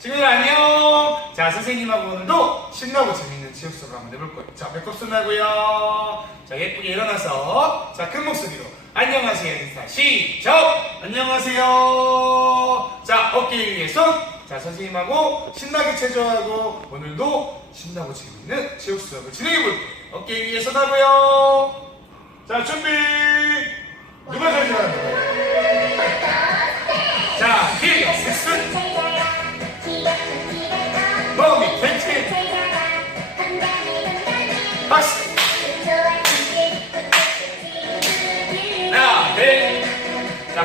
친구들 안녕. 자, 선생님하고 오늘도 신나고 재밌는 지역 수업을 한번 해볼 거예요. 자, 배꼽 손하고요. 자, 예쁘게 일어나서 자, 큰 목소리로 안녕하세요 인사 시작. 안녕하세요. 자, 어깨 위에 손. 자, 선생님하고 신나게 체조하고 오늘도 신나고 재밌는 지역 수업을 진행해 볼 거예요. 어깨 위에 손 하고요. 자, 준비. 누가 제일 잘하는 자,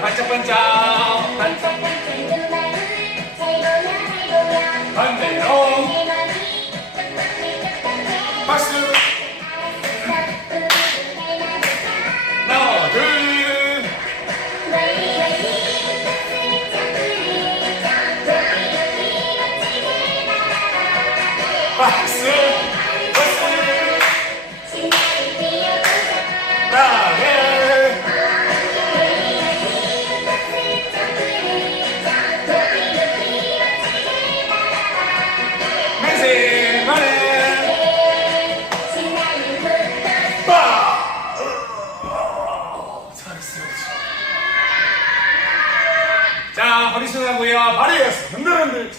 자, 반짝반짝. 반짝. 반대로. 박수. 발에 이어서 흔들흔들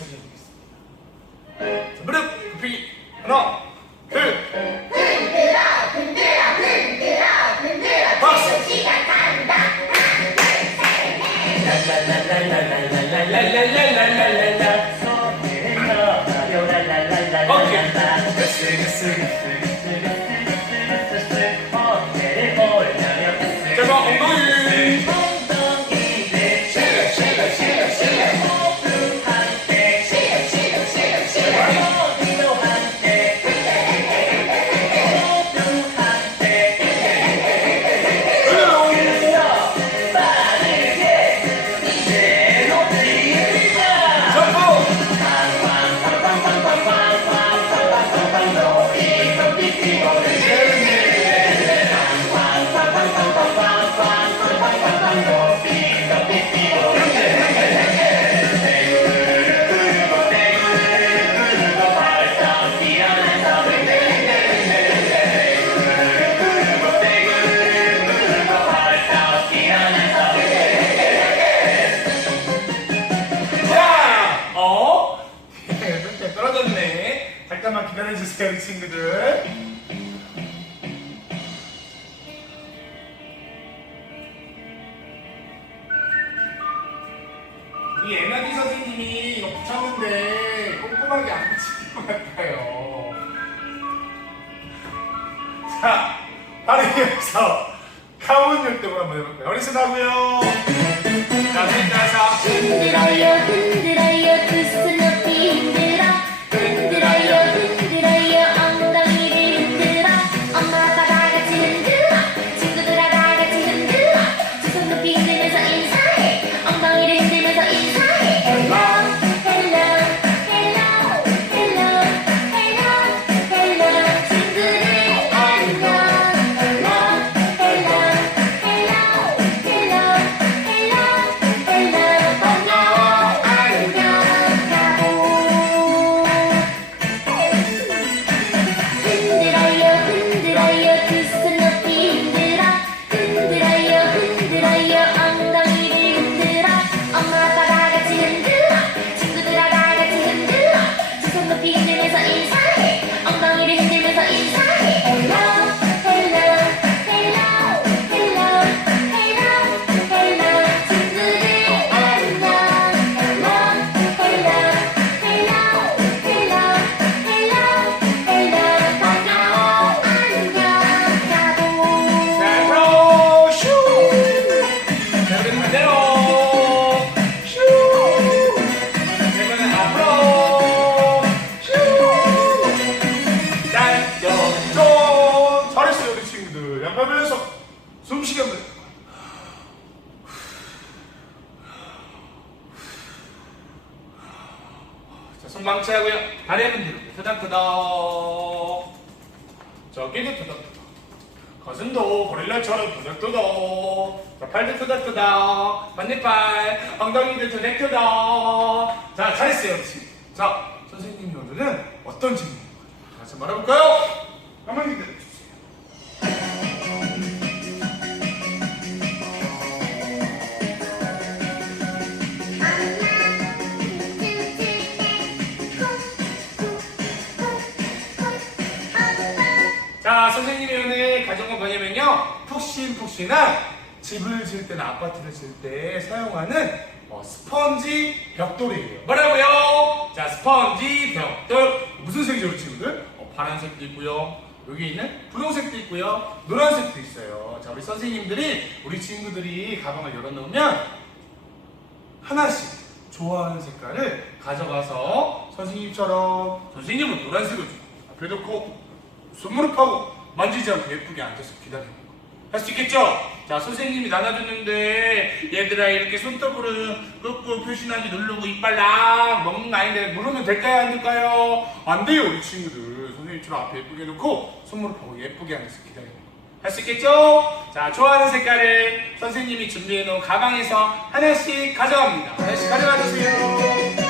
우리 에너지 선생님이 이거 붙였는데 꼼꼼하게 안 붙인 것 같아요. 자, 바로 이어서 카운 율동을 한번 해볼까요? 어리선 하고요. 자, 생가사. 흔들어요 흔들어 다리 한번 뒤로. 자, 끼도 토닥토닥. 가슴도 고릴라처럼 토닥토닥. 자, 팔도 토닥토닥. 반대팔. 엉덩이도 토닥토닥. 자, 잘했어요, 친구. 자, 선생님이 오늘은 어떤 같이 한번 알아볼까요? 가만히 기다 자, 오늘 가져온 건 뭐냐면요. 푹신푹신한 집을 지을 때나 아파트를 지을 때 사용하는 어, 스펀지 벽돌이에요. 뭐라고요? 자, 스펀지 벽돌. 무슨 색이죠, 친구들? 어, 파란색도 있고요. 여기 있는 분홍색도 있고요. 노란색도 있어요. 자, 우리 선생님들이 우리 친구들이 가방을 열어놓으면 하나씩 좋아하는 색깔을 가져가서 선생님처럼 선생님은 노란색을 주고 앞에 놓고 손무릎하고 만지지 않고 예쁘게 앉아서 기다리는 거. 할 수 있겠죠? 자, 선생님이 나눠줬는데 얘들아 이렇게 손톱으로 꾹꾹 표시나기 누르고 이빨 락 먹는 거 아닌데 누르면 될까요? 안 될까요? 안 돼요, 우리 친구들. 선생님처럼 앞에 예쁘게 놓고 손무릎하고 예쁘게 앉아서 기다리는 거. 할 수 있겠죠? 자, 좋아하는 색깔을 선생님이 준비해놓은 가방에서 하나씩 가져갑니다. 하나씩 가져가 주세요.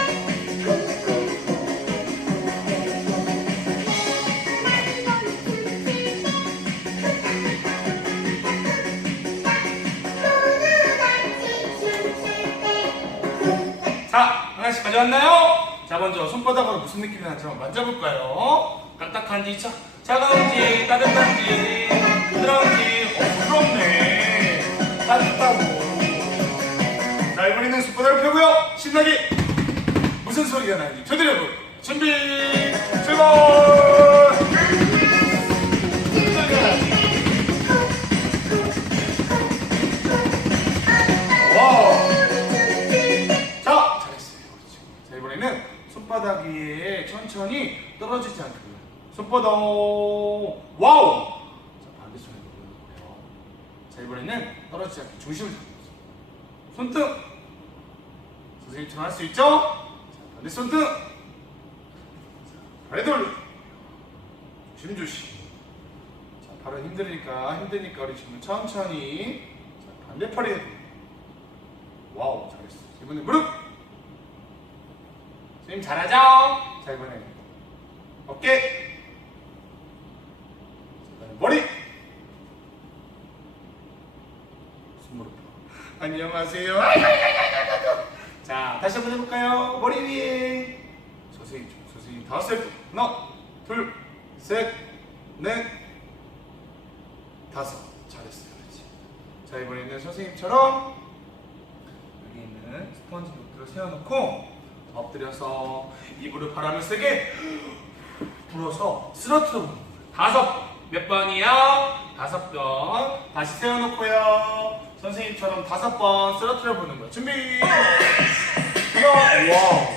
자, 하나씩 가져왔나요? 자, 먼저 손바닥으로 무슨 느낌이 나는지 한번 만져볼까요? 딱딱한지, 차, 차가운지, 따뜻한지, 부드러운지, 어, 부드럽네. 따뜻하고. 자, 이번에는 손바닥을 펴고요. 신나게 무슨 소리가 나는지 저들여볼 준비, 출발! 천천히 떨어지지 않게. 손바닥, 와우! 자, 반대손에 놓고요. 자, 이번에는 떨어지지 않게 중심을 잡고 있어요. 손등! 선생님처럼 할 수 있죠? 자, 반대 손등! 자, 발에 돌 조심조심. 자, 발은 힘드니까, 힘드니까 우리 친구 천천히. 자, 반대팔에 돌. 와우 잘했어 이번에 무릎 선생님 잘하죠? 자 이번에. 어깨. 자, 이번에 머리. 손무릎 안녕하세요. 자 다시 한번 해볼까요? 머리 위에. 선생님 좀 선생님 다섯 세 하나 둘셋넷 다섯. 잘했어요 그렇지. 자 이번에는 선생님처럼 여기 있는 스펀지 노트를 세워놓고 엎드려서 입으로 바람을 세게 불어서 거예요. 다섯 몇 번이요? 다섯 번 다시 세워놓고요. 선생님처럼 다섯 번 쓰러뜨려 보는 거예요. 준비. 하나, 와우.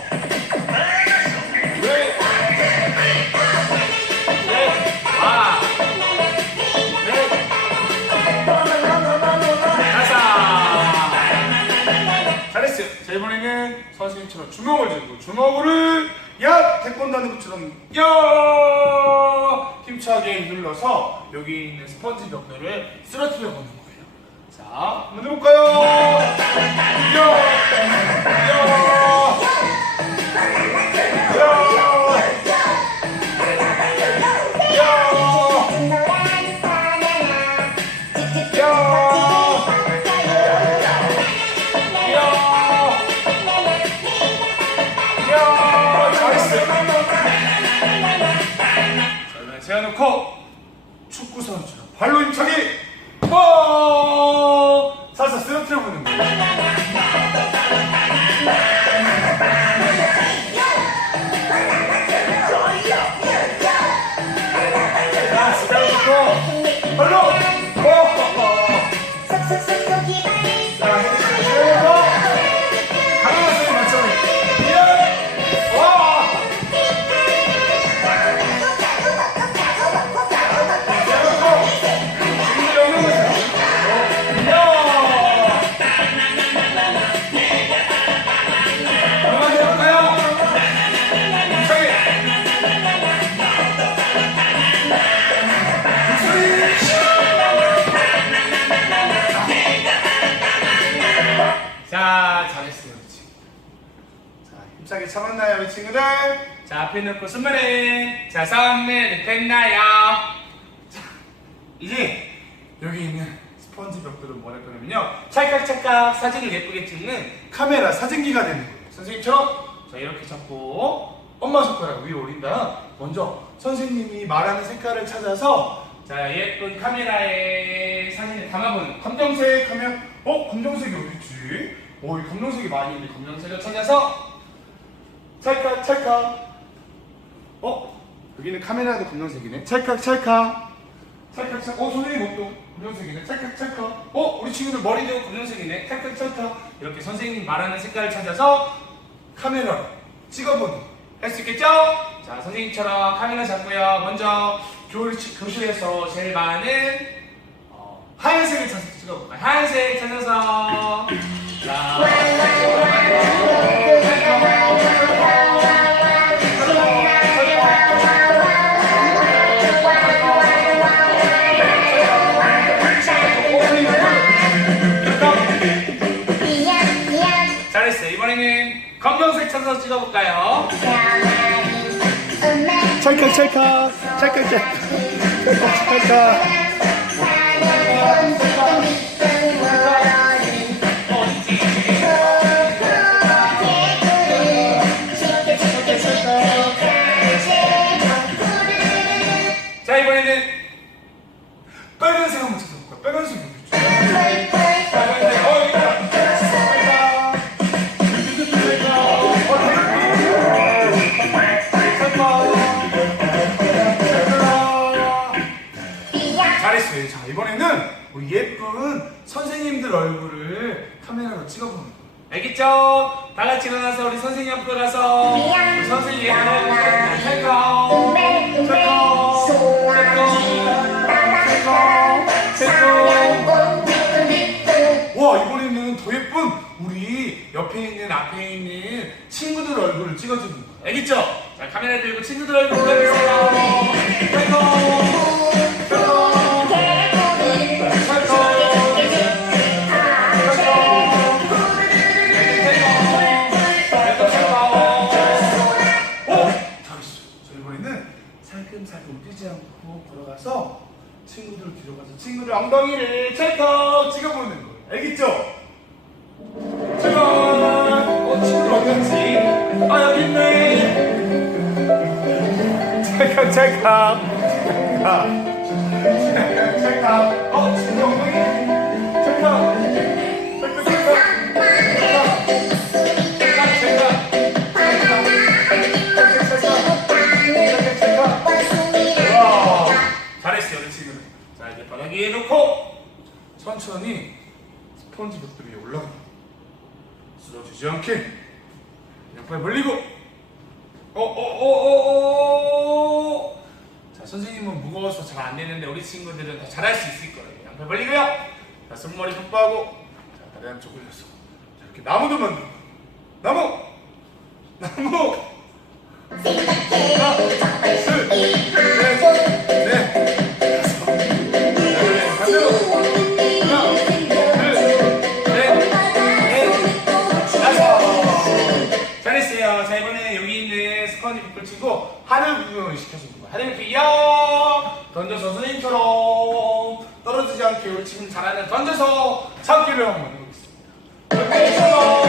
이번에는 선생님처럼 주먹을 들고 주먹을 야 태권도 하는 것처럼 야 힘차게 눌러서 여기 있는 스펀지 벽돌을 쓰러뜨려 보는 거예요. 자 한번 해볼까요? 야, 야, 야, 세워놓고 축구 선수처럼 발로 힘차게 뭐 살살 쓰러뜨려 보는 거예요. 친구들. 자, 앞에 놓고 선물은. 자, 선물 됐나요? 자, 이제 여기 있는 스펀지 벽들은 뭐랄 거냐면요. 찰칵찰칵 사진을 예쁘게 찍는 카메라 사진기가 되는 거예요. 선생님처럼 자, 이렇게 잡고 엄마 손가락 위로 올린다. 먼저 선생님이 말하는 색깔을 찾아서 자, 예쁜 카메라에 사진을 담아보는 검정색 하면 어? 검정색이 어딨지? 어, 이 검정색이 많이 있는데 검정색을 찾아서 찰칵 찰칵. 어? 여기는 카메라도 검정색이네. 찰칵 찰칵. 찰칵 찰칵. 어 선생님 옷도 검정색이네. 찰칵 찰칵. 어 우리 친구들 머리도 검정색이네. 찰칵 찰칵. 이렇게 선생님 말하는 색깔을 찾아서 카메라 찍어보는 할 수 있겠죠? 자 선생님처럼 카메라 잡고요. 먼저 교, 교실에서 제일 많은 어, 하얀색을 찾아서 찍어볼까요? 하얀색 찾아서. 자 찾아서 찍어볼까요? 찰칵 찰칵. 찰칵 찰칵. 찰칵 찰칵 친구들 엉덩이를 찰칵 찍어보는 거예요. 알겠죠? 짜잔! 어, 친구들 어디 갔지? 아, 여기 있네! 찰칵, 찰칵! 찰칵! 찰칵! 어, 친구 엉덩이! 자, 이제 바닥 위에 놓고 천천히 스펀지 벽들 위에 올라가. 쓰러지지 않게 양팔 벌리고. 어, 어, 어, 어, 어. 자, 선생님은 무거워서 잘 안 되는데 우리 친구들은 더 잘할 수 있을 거예요. 양팔 벌리고요. 자, 손머리 푹하고 자, 다리 한쪽 올려서. 자, 이렇게 나무도 만들어. 나무! 나무! 하나, 둘, 셋, 던져서 선생님처럼 떨어지지 않게 우리 지금 잘하는 던져서 잡기를 한번 해보겠습니다.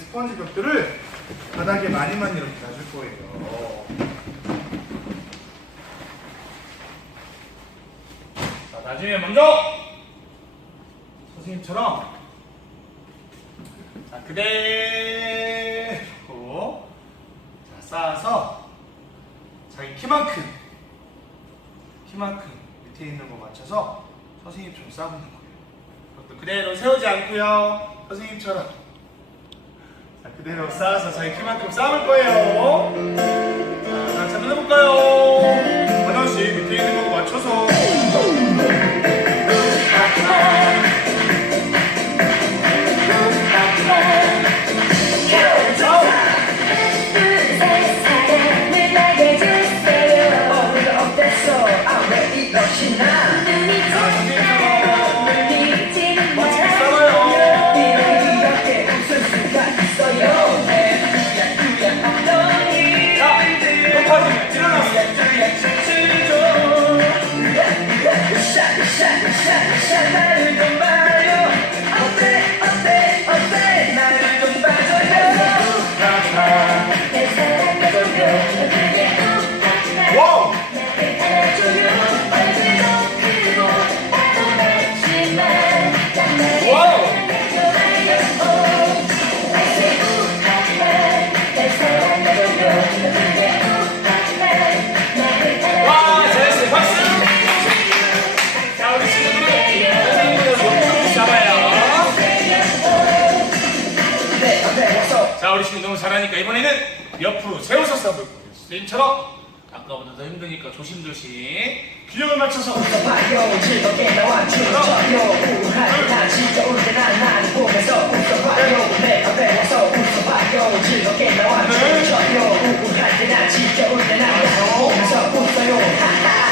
스펀지 벽들을 바닥에 많이 많이 이렇게 놔줄 거예요. 자, 나중에 먼저 선생님처럼 자, 그대로 자, 쌓아서 자기 키만큼 키만큼 밑에 있는 거 맞춰서 선생님처럼 싸우는 거예요. 그것도 그대로 세우지 않고요. 선생님처럼 자, 그대로 쌓아서 자기 키만큼 쌓을 거예요. 자, 한번 해볼까요? 잘하니까 이번에는 옆으로 세워서 거예요. 선생님처럼 아까보다 더 힘드니까 조심조심. 균형을 맞춰서. 웃어봐요 즐겁게 나와 춤춰요 우울할 때 진짜 울 때나 나를 보면서 웃어봐요 내 앞에 와서 웃어봐요 즐겁게 나와 춤춰요 우울할 때나 진짜 울 때나 나를 보면서 웃어요 하하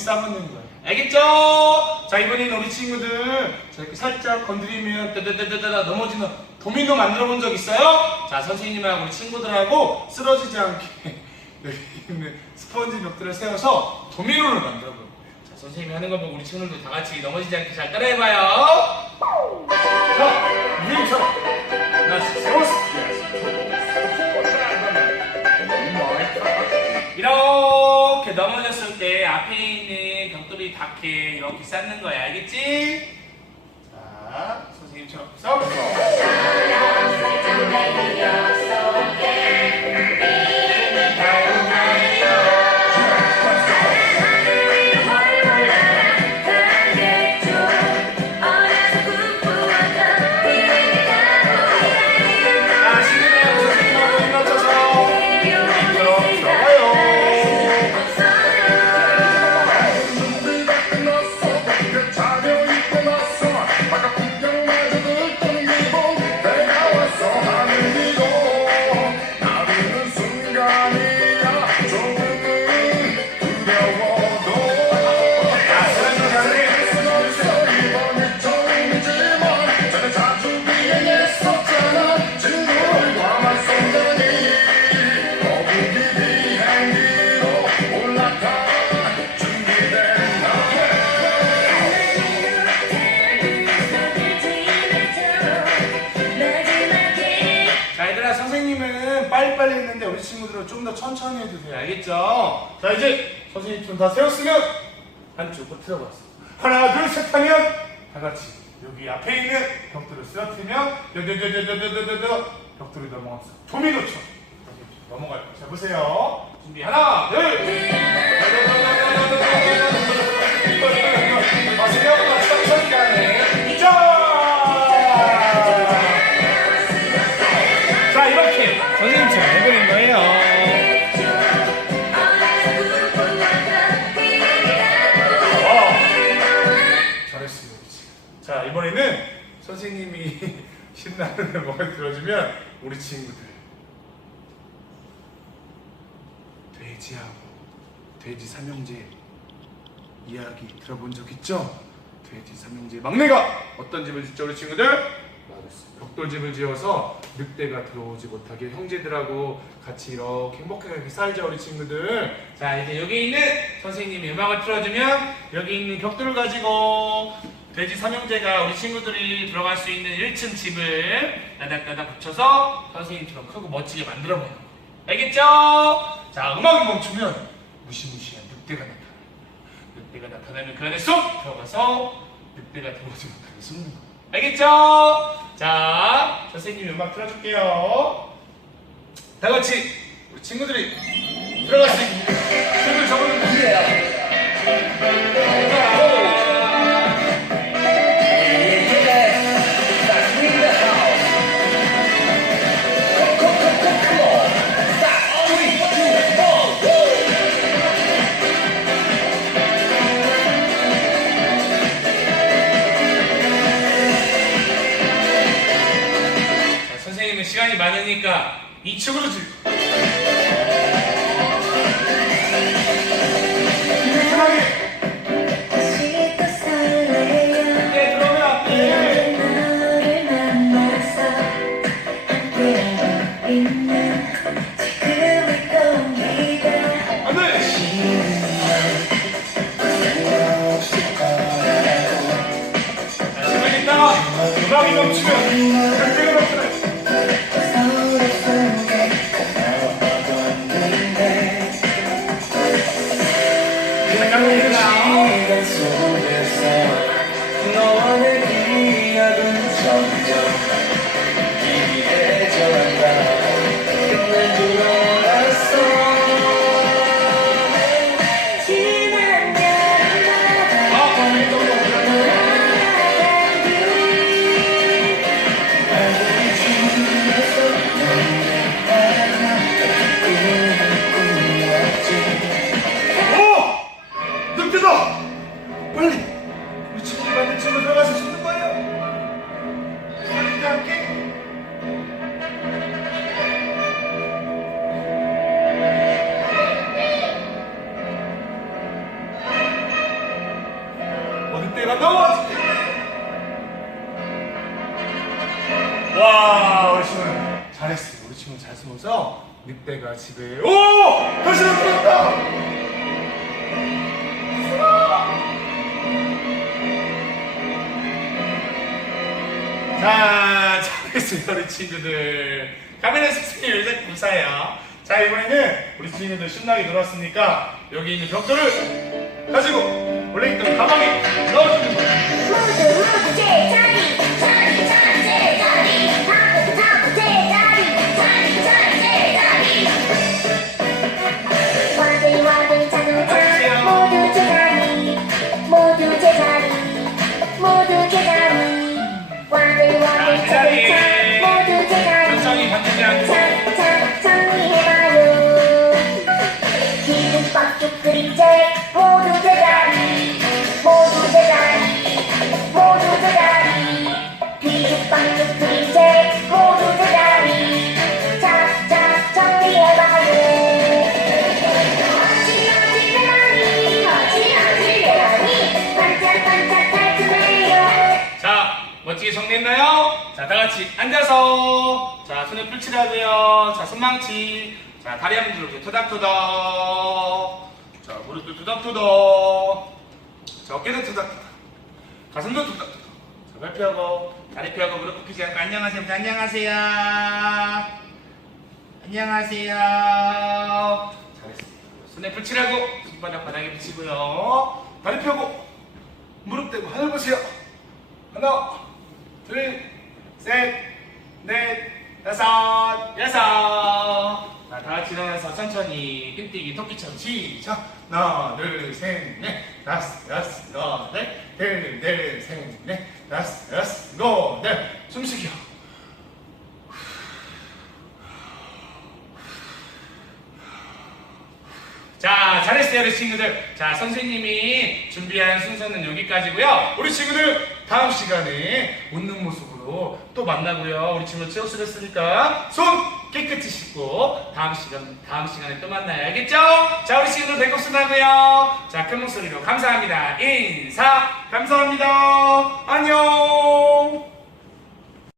쌓는 거예요. 알겠죠? 자, 이번에는 우리 친구들 자, 이렇게 살짝 건드리면 따다다다다 넘어지는 도미노 만들어 본 적 있어요? 자, 선생님하고 우리 친구들하고 쓰러지지 않게 스펀지 벽들을 세워서 도미노를 만들어 볼 거예요. 자, 선생님이 하는 거 보고 우리 친구들도 다 같이 넘어지지 않게 잘 따라해봐요. 자, 유인처럼 하나씩 세웠어. 이렇게 넘어졌을 때 앞에 있는 벽돌이 닿게 이렇게 쌓는 거야 알겠지? 알겠죠? 자 이제 선생님 좀 다 세웠으면 한쪽으로 틀어봤어 하나 둘 셋 하면 다 같이 여기 앞에 있는 벽돌을 쓰러뜨리면 여여여여여여여 벽돌이 도미노처럼 넘어갈 거예요. 자 보세요. 준비 하나 둘. 천천히 가네 자 신나는 음악을 들어주면 우리 친구들 돼지하고 돼지 삼형제 이야기 들어본 적 있죠? 돼지 삼형제 막내가 어떤 집을 짓죠 우리 친구들? 벽돌 벽돌집을 지어서 늑대가 들어오지 못하게 형제들하고 같이 이렇게 행복하게 살자 우리 친구들. 자 이제 여기 있는 선생님이 음악을 틀어주면 여기 있는 벽돌을 가지고 돼지 삼형제가 우리 친구들이 들어갈 수 있는 1층 집을 나닥나닥 붙여서 선생님처럼 크고 멋지게 만들어 보는 거. 알겠죠? 자 음악이 멈추면 무시무시한 늑대가 나타나. 늑대가 나타나면 그 안에 쏙 들어가서 늑대가 들어오지 못하게 숨는 거. 알겠죠? 자, 선생님이 음악 틀어줄게요. 다 같이 우리 친구들이 들어갈 수 있는 책을 적어놓는 자, 많으니까 자, 잘했어요, 우리 친구들. 카메라 선생님 요새 구사해요. 자, 이번에는 우리 친구들 신나게 놀았으니까 여기 있는 벽돌을 가지고 원래 있던 가방에 넣어주는 거 같이 앉아서. 자, 손에 풀칠해야 돼요. 자, 손망치. 자, 다리 한번 들어주세요. 토닥토닥. 자, 무릎도 토닥토닥. 자, 어깨도 토닥토닥. 가슴도 토닥토닥. 자, 발 펴고, 다리 펴고, 무릎 굽히지 않고, 안녕하세요. 안녕하세요. 안녕하세요. 잘했습니다. 손에 풀칠하고, 손바닥 바닥에 붙이고요. 다리 펴고, 무릎 대고 하늘 보세요. 하나, 둘, 셋, 넷, 다섯, 여섯. 자, 다 같이 일어나서 천천히 띵뛰기 토끼처럼 시작. 하나, 둘, 셋, 넷, 다섯, 여섯, 여덟, 둘, 둘, 셋, 넷, 다섯, 여섯, 여덟. 숨쉬기요. 자, 잘했어요, 우리 친구들. 자, 선생님이 준비한 순서는 여기까지고요. 우리 친구들 다음 시간에 웃는 모습 으로 또 만나고요. 우리 친구 체육 수했으니까 손 깨끗이 씻고 다음 시간 다음 시간에 또 만나요. 알겠죠? 자, 우리 친구들 배고프다고요. 자, 큰 목소리로 감사합니다. 인사 감사합니다. 안녕.